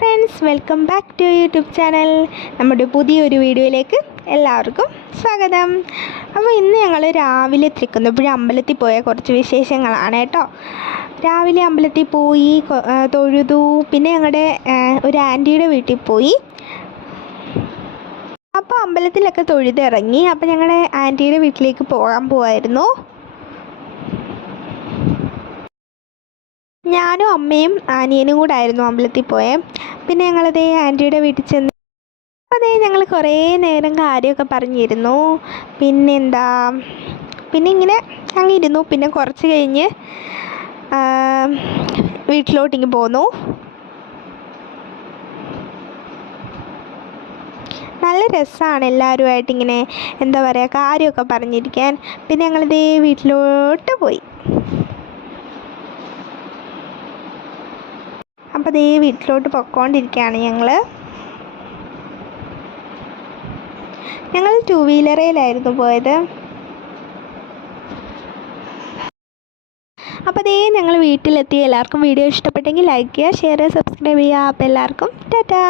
Friends, welcome back to YouTube channel. നമ്മുടെ പുതിയൊരു വീഡിയോയിലേക്ക് എല്ലാവർക്കും സ്വാഗതം. അപ്പോൾ ഇന്ന് ഞങ്ങൾ രാവിലെ തൃക്കുന്നപ്പുഴ അമ്പലത്തിൽ പോയ കുറച്ച് വിശേഷങ്ങളാണ് കേട്ടോ. രാവിലെ അമ്പലത്തിൽ പോയി തൊഴുതു. പിന്നെ ഞങ്ങളുടെ ഒരു ആൻറ്റിയുടെ വീട്ടിൽ പോയി. അപ്പോൾ അമ്പലത്തിലൊക്കെ തൊഴുതിറങ്ങി. അപ്പോൾ ഞങ്ങളുടെ ആൻറ്റിയുടെ വീട്ടിലേക്ക് പോകാൻ പോവായിരുന്നു. ഞാനും അമ്മയും അനിയനും കൂടെ ആയിരുന്നു അമ്പലത്തിൽ പോയത്. പിന്നെ ഞങ്ങളതേ ആൻറ്റിയുടെ വീട്ടിൽ ചെന്ന് അതേ ഞങ്ങൾ കുറേ നേരം കാര്യമൊക്കെ പറഞ്ഞിരുന്നു. പിന്നെ ഇങ്ങനെ അങ്ങിരുന്നു. പിന്നെ കുറച്ച് കഴിഞ്ഞ് വീട്ടിലോട്ടിങ്ങ് പോന്നു. നല്ല രസമാണ് എല്ലാവരുമായിട്ടിങ്ങനെ കാര്യമൊക്കെ പറഞ്ഞിരിക്കാൻ. പിന്നെ ഞങ്ങളിതേ വീട്ടിലോട്ട് പോയി. അപ്പോൾ ദേ വീട്ടിലോട്ട് പൊയ്ക്കൊണ്ടിരിക്കുകയാണ് ഞങ്ങൾ 2 വീലറിലായിരുന്നു പോയത്. അപ്പോൾ ദേ ഞങ്ങൾ വീട്ടിലെത്തി. എല്ലാവർക്കും വീഡിയോ ഇഷ്ടപ്പെട്ടെങ്കിൽ ലൈക്ക് ചെയ്യുക, ഷെയർ ചെയ്യുക, സബ്സ്ക്രൈബ് ചെയ്യുക. അപ്പോൾ എല്ലാവർക്കും ടാറ്റാ.